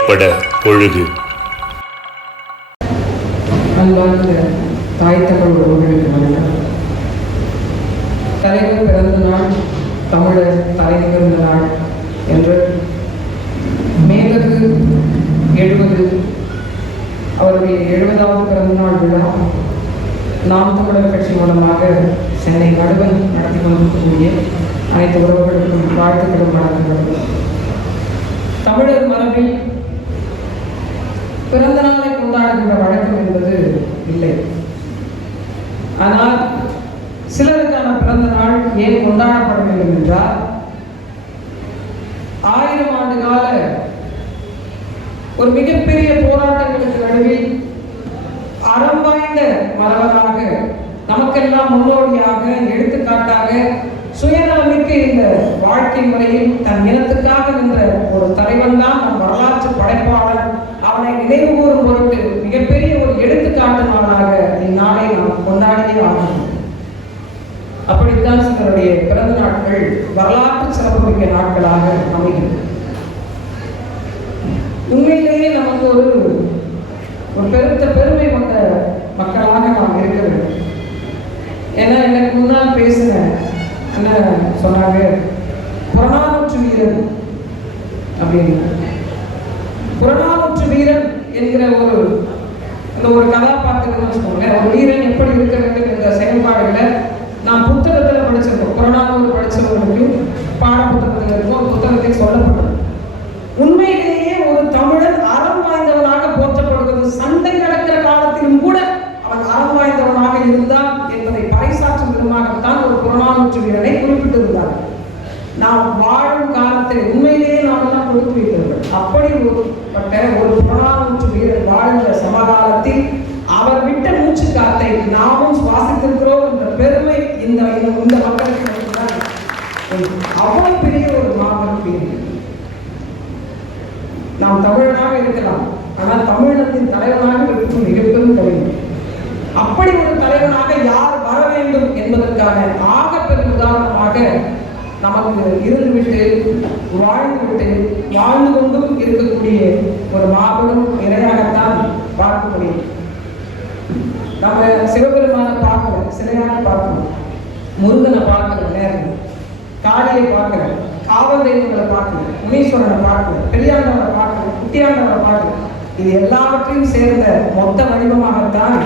திரைப்பட பொழுது. அன்பார்ந்த தாய் தமிழ் உறவுகளுக்கு வணக்கம். தலைவர் பிறந்த நாள், தமிழர் தலை நிமிர்ந்த நாள் என்று மேலகு 70 அவருடைய 70வது பிறந்த நாள் விழா நாம் தமிழர் கட்சி மூலமாக சென்னை நடுவன் நடத்தி கொண்டிருக்கக்கூடிய அனைத்து உறவுகளுக்கும் வாழ்த்துக்களும் வழங்கப்படுகிறது. தமிழர் மரபில் பிறந்த நாளை கொண்டாடுகின்ற வழக்கம் என்பது இல்லை. ஆனால் சிலருக்கான பிறந்த நாள் ஏன் கொண்டாடப்பட வேண்டும் என்றால், 1000 ஆண்டு கால ஒரு மிகப்பெரிய போராட்டங்களுக்கு நடுவில் அறம் வாய்ந்த மரபராக, நமக்கெல்லாம் முன்னோடியாக, எடுத்துக்காட்டாக, சுயநலமிக்க இந்த வாழ்க்கை முறையில் தன் இனத்துக்காக நின்ற ஒரு தலைவன் தான் நம் வரலாற்று படைப்பாளன். அவனை நினைவு கூறும் பொருட்டு மிகப்பெரிய ஒரு எடுத்துக்காட்டு நாளாக இந்நாளை நாம் கொண்டாடியே ஆகணும். அப்படித்தான் சிலருடைய பிறந்த நாட்கள் வரலாற்று சிறப்புமிக்க நாட்களாக அமைகிறது. உண்மையிலேயே நமக்கு ஒரு பெருத்த பெருமை கொண்ட மக்களாக நாம் இருக்க வேண்டும். ஏன்னா எனக்கு முன்னால் பேசின என்ன சொன்னாங்க, புறநானூற்று வீரன் அப்படின்னு. புறநானூற்று வீரன் என்கிற ஒரு கதாபாத்திரம் வச்சுக்கோங்க. ஒரு வீரன் எப்படி இருக்க வேண்டும் என்ற செயல்பாடுகளை நாம் புத்தகத்தில் படிச்சிருக்கோம். புறநானூறு படித்தவர்களுக்கு பாட புத்தகத்தில் இருக்கும், புத்தகத்தில் சொல்லப்பட்டது. உண்மையிலேயே ஒரு தமிழன் அறம் வாய்ந்தவனாக போற்றப்படுவது, சண்டை நடக்கிற காலத்திலும் கூட அவன் அறம் வாய்ந்தவனாக இருந்தான் என்பதை பறைசாற்றும் விதமாகத்தான் ஒரு புறநானூற்று வீரனை குறிப்பிட்டிருந்தார். நாம் வாழும் காலத்தில் உண்மையிலேயே நாம் எல்லாம் கொடுத்து வைத்தவர்கள். அப்படி ஒரு புறநானூற்று வீரர் வாழ்ந்த சமகாலத்தில் அவர் விட்ட மூச்சு காத்தை நாமும் சுவாசித்திருக்கிறோம் என்ற பெருமை இந்த மக்களுக்கு மட்டும்தான். அவ்வளவு பெரிய ஒரு மாபெரும் வீரர். நாம் தமிழனாக இருக்கலாம், ஆனால் தமிழகத்தின் தலைவனாக இருக்கும் மிகப்பெரும் தலைவர். அப்படி ஒரு தலைவனாக யார் வர வேண்டும் என்பதற்கான ஆக பெரும் உதாரணமாக நமக்கு இருந்துவிட்டு வாழ்ந்து கொண்டும் இருக்கக்கூடிய ஒரு மாபெரும் இறையாகத்தான் பார்க்க முடியும். நம்ம சிவபெருமானை பார்க்கல, சிலையாக பார்க்கணும். முருகனை பார்க்கல, நேரம் காளியை பார்க்கல, காவல் தெய்வங்களை பார்க்கல, முனீஸ்வரனை பார்க்கல, பெரியாண்டவரை பார்க்கல, குட்டியாண்டவரை பார்க்கல. இது எல்லாவற்றையும் சேர்ந்த மொத்த வடிவமாகத்தான்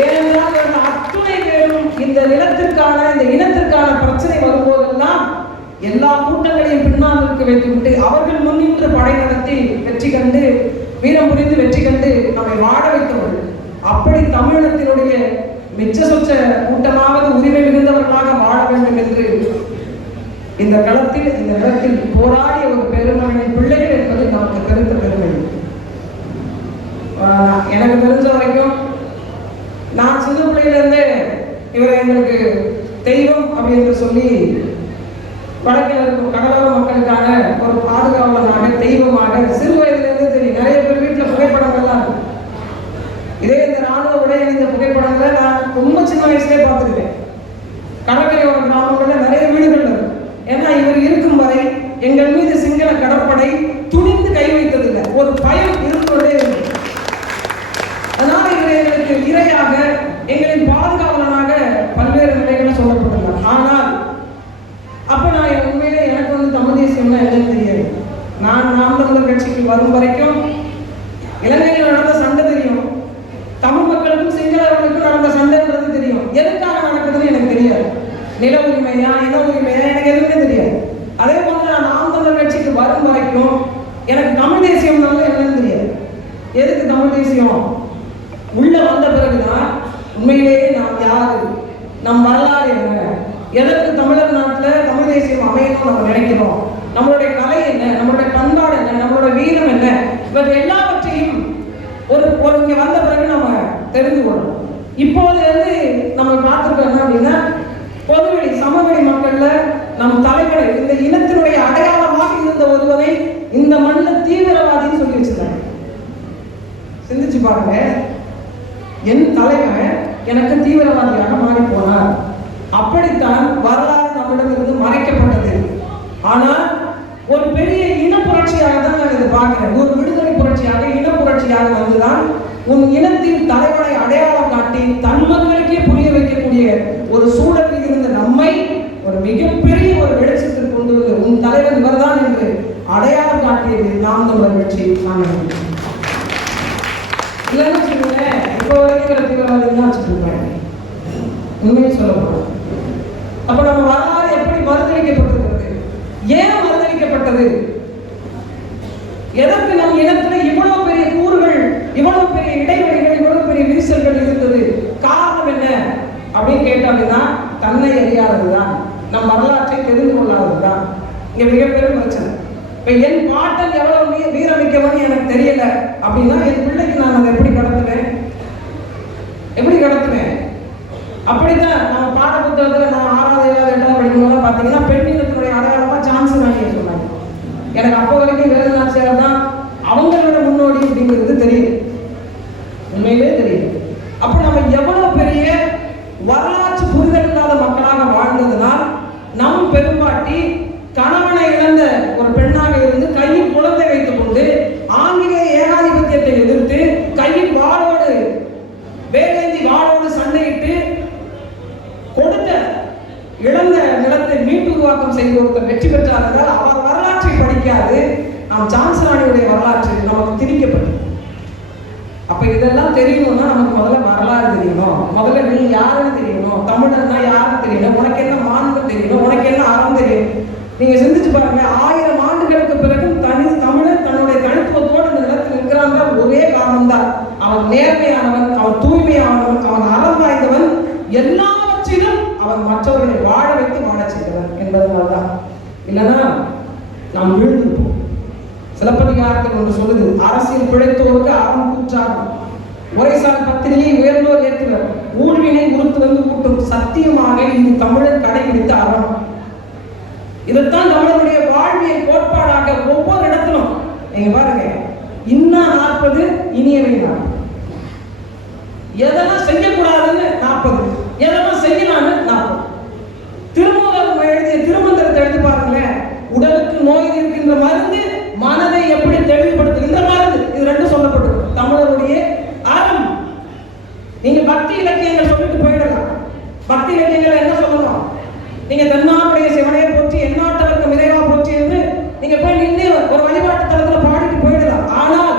ஏனென்றால் அத்துணை பேரும் இந்த நிலத்திற்கான, இந்த இனத்திற்கான பிரச்சனை வரும்போதெல்லாம் எல்லா கூட்டங்களையும் பின்னால் இருக்க வைத்துவிட்டு அவர்கள் முன்னின்று படை நடத்தி வெற்றி கண்டு, வீரம் புரிந்து வெற்றி கண்டு நம்மை வாழ வைத்தவர்கள். அப்படி தமிழினத்தினுடைய மிச்ச சொச்ச கூட்டமாவது உரிமை மிகுந்தவர்களாக வாழ வேண்டும் என்று இந்த களத்தில், இந்த இடத்தில் போராடிய ஒரு பெருமகனின் பிள்ளைகள் என்பது நமக்கு பெருத்த பெருமை. எனக்கு தெரிஞ்ச வரைக்கும் நான் சின்ன பிள்ளையிலிருந்தே இவரை எங்களுக்கு தெய்வம் அப்படின்னு சொல்லி வடக்கில் இருக்கும் கடலோர மக்களுக்கான ஒரு பாதுகாவலனாக, தெய்வமாக சிறு வயதிலிருந்து தெரியும். நிறைய பேர் வீட்டில் புகைப்படங்கள்லாம் இருக்கு. இதே இந்த ராணுவ உடை அணிந்த புகைப்படங்களை நான் ரொம்ப சின்ன வயசுலேயே பார்த்துருக்கேன். கடற்கரையோர கிராமங்களில் நிறைய வீடுகள் இருக்கு. ஏன்னா இவர் இருக்கும் வரை எங்கள் மீது சிங்கள கடற்படை துணிந்து கை வைத்ததில்லை. ஒரு பயம் இருந்து கொண்டே இருக்கு. அதனால இவர் எங்களுக்கு இரையாக, எங்களின் பாதுகாவலனாக பல்வேறு நிலைகளை சொல்லப்பட்டுள்ளார். ஆனால் அப்ப நான் உண்மையிலே எனக்கு தமிழ் தேசியம்னா என்னன்னு தெரியாது. நான் நாம் தமிழர் கட்சிக்கு வரும் வரைக்கும் இலங்கையில் நடந்த சண்டை தெரியும், தமிழ் மக்களுக்கும் சிங்களவர்களுக்கும் நடந்த சண்டைன்றது தெரியும். எதுக்காக நடக்குதுன்னு எனக்கு தெரியாது. நில உரிமையா, இன உரிமையா, எனக்கு எதுவுமே தெரியாது. அதே போல நான் நாம் தமிழர் கட்சிக்கு வரும் வரைக்கும் எனக்கு தமிழ் தேசியம்னாலும் என்னன்னு தெரியாது. எதுக்கு தமிழ் தேசியம் உள்ள வந்த பிறகுதான் உண்மையிலேயே நாம் யாரு, நம் வரலாறு என்ன, எதற்கு தமிழர் நாட்டில் தமிழ் தேசியம் அமையணும் நம்ம நினைக்கிறோம், நம்மளுடைய கலை என்ன, நம்மளுடைய பண்பாடு என்ன, நம்மளுடைய வீரம் என்ன, இவற்றை எல்லாவற்றையும் ஒரு இங்கே வந்த பிறகு நம்ம தெரிந்து கொள்ளணும். இப்போது இருந்து நம்ம பார்த்துருக்கோம் என்ன அப்படின்னா, பொதுவெளி சமவெளி மக்கள்ல நம் தலைவரை, இந்த இனத்தினுடைய அடையாளமாக இருந்த ஒருவரை இந்த மண்ணில் தீவிரவாதின்னு சொல்லி வச்சிருக்காங்க. சிந்திச்சு பாருங்க, என் தலைவன் எனக்கு தீவிரவாதியாக மாறி போனார். அப்படித்தான் வரலாறு நம்மிடமிருந்து மறைக்கப்பட்டது. ஆனால் ஒரு பெரிய இன புரட்சியாக தான் நான் இதை பார்க்கிறேன். ஒரு விடுதலை புரட்சியாக, இன புரட்சியாக வந்துதான் உன் இனத்தின் தலைவனை அடையாளம் காட்டி தன் மக்களுக்கே புரிய வைக்கக்கூடிய ஒரு சூழலில் இருந்த நம்மை ஒரு மிகப்பெரிய ஒரு வெளிச்சத்தில் கொண்டு வந்து உன் தலைவர் இவர்தான் என்று அடையாளம் காட்டியது நாம் தமிழர் கட்சி. இல்லைன்னு சொல்லுவேன், இப்போ வரைக்கும் தீவிரவாதிகள் தான் வச்சுருப்பேன் உண்மையை சொல்ல போறோம். அப்ப நம்ம வரலாறு எப்படி மறுதளிக்கப்பட்டிருக்கிறது? ஏன் மறுதளிக்கப்பட்டது? எதற்கு நம் இனத்துல இவ்வளவு பெரிய கூறுகள், இவ்வளவு பெரிய இடைவெளிகள், இவ்வளவு பெரிய விரிசல்கள் இருந்தது? காரணம் என்ன அப்படின்னு கேட்டோம் அப்படின்னா, தன்னை அறியாததுதான், நம் வரலாற்றை தெரிந்து கொள்ளாததுதான் இங்க மிகப்பெரும் பிரச்சனை. இப்ப என் பாட்டன் எவ்வளவு வீரமிக்கவன் எனக்கு தெரியல அப்படின்னா என் பிள்ளைக்கு நான் அதை எப்படி கடத்துவேன்? எப்படி கடத்துவேன்? அப்படித்தான் நம்ம பாட புத்தகத்துல நான் 6வது 7வது 8வது படிக்கும்போது பாத்தீங்கன்னா பெண்ணினத்தினுடைய அடையாளமா சான்ஸ் ராணியை சொன்னாங்க. எனக்கு அப்போ வரைக்கும் வேறு நாச்சியார் தான் அவங்களோட முன்னோடி அப்படிங்கிறது தெரியும், உண்மையிலே தெரியும். அப்ப நம்ம எவ்வளவு பெரிய வரலாற்று புரிதல் இல்லாத மக்களாக வாழ்ந்ததுனால் நம் பெரும்பாட்டி கணவனை இழந்த ஒரு பெண்ணாக இருந்து கையில் குழந்தை வைத்துக் கொண்டு ஆங்கில ஏகாதிபத்தியத்தை எதிர்த்து கையில் வாளோடு வேலேந்தி வாளோடு சண்டையிட்டு கொடுத்த இழந்த நிலத்தை மீட்டு உருவாக்கம் செய்து ஒருத்தர் வெற்றி பெற்றார் என்றால் அவர் வரலாற்றை படிக்காது நாம் சான்சராணியுடைய வரலாற்று நமக்கு திணிக்கப்பட்டது. அப்ப இதெல்லாம் தெரியணும்னா நமக்கு முதல்ல வரலாறு தெரியணும், முதல்ல நீ யாருன்னு தெரியணும், தமிழன்னா யாருன்னு தெரியணும், உனக்கு என்ன மாநிலம் தெரியணும், உனக்கு என்ன அறம் தெரியும். நீங்க சிந்திச்சு பாருங்க, 1000 ஆண்டுகளுக்கு பிறகு தமிழன் தன்னுடைய தனித்துவத்தோடு இந்த நிலத்தில் இருக்கிறாங்க. ஒரே காரணம் தான், அவன் நேர்மையானவன், அவன் தூய்மையானவன், அவன் அறம் வாய்ந்தவன், எல்லாவற்றிலும் அவன் மற்றவர்களை வாழ வைத்து வாழ செய்தவன் என்பதனால்தான். இல்லைன்னா நாம் விழுந்திருப்போம். சிலப்பதிகாரத்தில் ஒன்று சொல்லுது, அரசியல் பிழைத்தோருக்கு அறம் கூற்றாகும், உரைசால் பத்திரிகை உயர்ந்தோர் ஏற்றுவர், ஊழ்வினை உறுத்து வந்து கூட்டும், சத்தியமாக இது தமிழர் கடைபிடித்த அறம். இதைத்தான் தமிழருடைய வாழ்வியல் கோட்பாடாக ஒவ்வொரு இடத்திலும் நீங்க பாருங்க, இன்னா 40 இனியவை 40, எதெல்லாம் செய்யக்கூடாதுன்னு 40, எதெல்லாம் செய்யலாம்னு 40. திருமூலர் எழுதிய திருமந்திரத்தை எடுத்து பாருங்களேன், உடலுக்கு நோய் இருக்கின்ற மருந்து, மனதை எப்படி தெளிவுபடுத்துகின்ற மருந்து, இது ரெண்டும் சொல்லப்பட்டிருக்கு. தமிழருடைய அறம். நீங்க பக்தி இலக்கியங்கள் சொல்லிட்டு போயிடலாம். பக்தி இலக்கியங்கள் என்ன சொல்லணும்? நீங்க தென்னாவுடைய சிவனையை போற்றி எந்நாட்டவர்க்கும் இறைவா போற்றி என்று நீங்க போய் நின்று ஒரு வழிபாட்டு தலத்துல பாடிட்டு போயிடலாம். ஆனால்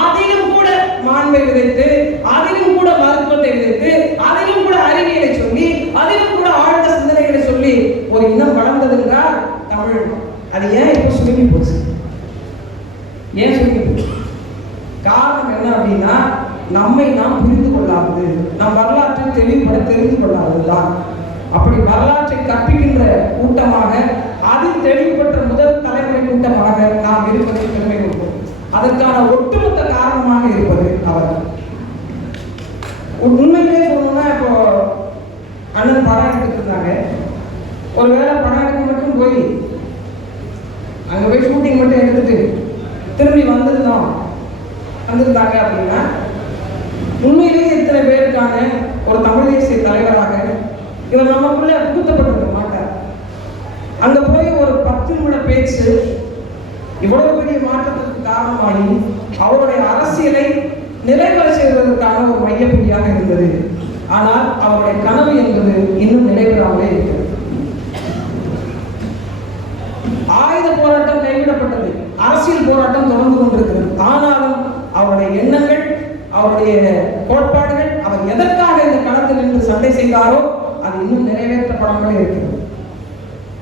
அதிலும் கூட மாண்பை விதைத்து, அதிலும் கூட மருத்துவத்தை விதைத்து, அதிலும் கூட அறிவியலை சொல்லி, அதிலும் கூட ஆழ்ந்த சிந்தனைகளை சொல்லி ஒரு இனம் வளர்ந்தது என்றால் தமிழ். அது ஏன் இப்ப சுருங்கி போச்சு? ஏன் சுருங்கி போச்சு? காரணம் என்ன அப்படின்னா, நம்மை நாம் புரிந்து கொள்ளாதது, நம் வரலாற்றை தெளிவுபட தெரிந்து கொள்ளாததுதான். அப்படி வரலாற்றை கற்பிக்கின்ற கூட்டமாக, அதில் தெளிவுபட்ட முதல் தலைமுறை கூட்டமாக நாம் இருப்பதை பெருமை கொள்வோம். அதற்கான ஒட்டுமொத்த காரணமாக இருப்பது அவர். உண்மையிலே சொல்லணும்னா, இப்போ அண்ணன் படம் எடுத்துட்டு இருந்தாங்க, ஒருவேளை படம் எடுக்க மட்டும் போய் அங்க போய் ஷூட்டிங் மட்டும் எடுத்துட்டு திரும்பி வந்திருந்தாங்க அப்படின்னா உண்மையிலேயே இத்தனை பேருக்கான ஒரு தமிழ் தேசிய தலைவராக இவர் நமக்குள்ள புகுத்தப்பட்டிருக்க மாட்டார். அங்க போய் ஒரு 10 நிமிட பேச்சு இவ்வளவு பெரிய மாற்றத்திற்கு காரணமாகி அவருடைய அரசியலை நிறைவேற செய்வதற்கான ஒரு மையப்புள்ளியாக இருந்தது. ஆனால் அவருடைய கனவு என்பது இன்னும் நிறைவேறாமலே இருக்கிறது. ஆயுத போராட்டம் கைவிடப்பட்டது, அரசியல் போராட்டம் தொடர்ந்து கொண்டிருக்கிறது. ஆனாலும் அவருடைய எண்ணங்கள், அவருடைய கோட்பாடுகள், அவர் எதற்காக இந்த களத்தில் நின்று சண்டை செய்தாரோ அது இன்னும் நிறைவேற்றப்படாமலே இருக்கிறது.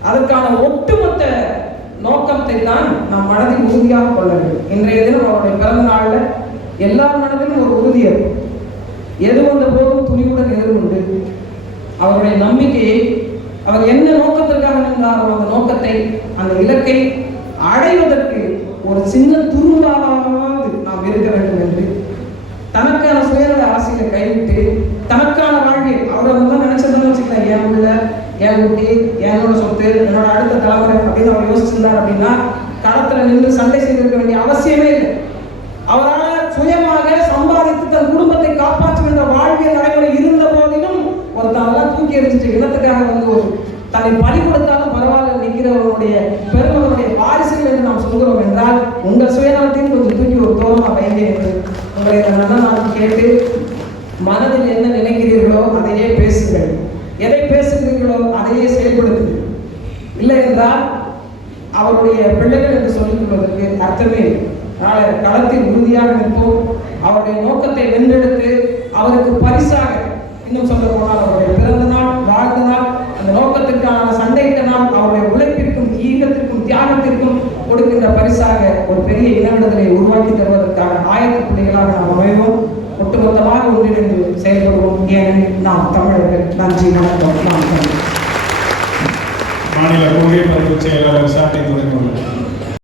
அதற்கான ஒட்டுமொத்த நோக்கத்தை தான் நாம் மனதில் உறுதியாக கொள்ள வேண்டும். இன்றைய தினம் அவருடைய பிறந்த நாளில் எல்லார் மனதிலும் ஒரு உறுதி இருக்கும். எது வந்த போதும் துணிவுடன் எதிர்கொண்டு அவருடைய நம்பிக்கையை, அவர் என்ன நோக்கத்திற்காக நின்றாரோ அந்த நோக்கத்தை, அந்த இலக்கை அடைவதற்கு ஒரு சின்ன துரும்பாவது நாம் இருக்க வேண்டும் என்று தனக்கான சுயநல அரசியலை கைவிட்டு தனக்கான வாழ்வில் அவர் தான் நினைச்சதுன்னு வச்சுக்கலாம். என் உள்ள, என் குட்டி, என்னோட சொத்து, என்னோட அடுத்த தலைமுறை அப்படின்னு அவர் யோசிச்சிருந்தார் அப்படின்னா களத்துல நின்று சண்டை செய்திருக்க வேண்டிய அவசியமே இல்லை. அவரால் சுயமாக சம்பாதித்து தன் குடும்பத்தை காப்பாற்றுகின்ற வாழ்வியல் நடைமுறை இருந்த போதிலும் ஒருத்தவெல்லாம் தூக்கி எரிஞ்சிட்டு இனத்துக்காக வந்து ஒரு தன்னை பலி கொடுத்தாலும் பரவாயில்ல நிற்கிறவர்களுடைய பெருமகனுடைய வாரிசுகள் என்று நாம் சொல்கிறோம் என்றால் உங்கள் சுயநலத்தையும் கொஞ்சம் தூக்கி ஒரு தோரமா வைங்க என்று உங்களை நல்ல நாள் கேட்டு மனதில் என்ன நினைக்கிறீர்களோ அதையே பேசுங்கள், எதை பேசுகிறீர்களோ அதையே செயல்படுத்துங்கள். இல்லை என்றால் அவருடைய பிள்ளைகள் என்று சொல்லிக் கொள்வதற்கு அர்த்தமே. நாளை களத்தில் உறுதியாக நிற்போம். அவருடைய நோக்கத்தை வென்றெடுத்து அவருக்கு பரிசாக, இன்னும் சொல்ல போனால் அவருடைய பிறந்த நாள், வாழ்ந்த நாள், அந்த நோக்கத்திற்கான சண்டையிட்ட நாள், அவருடைய உழைப்பிற்கும் ஈகத்திற்கும் தியாகத்திற்கும் கொடுக்கின்ற பரிசாக ஒரு பெரிய இன விடுதலை உருவாக்கி தருவதற்கான ஆயத்த பிள்ளைகளாக நாம் அமைவோம். ஒட்டுமொத்தமாக ஒன்றிணைந்து செயல்படுவோம். ஏனெனில் நாம் தமிழர்கள். நன்றி, வணக்கம். மாநில கொள்கை பரப்பு செயலாளர் சாட்டை துணை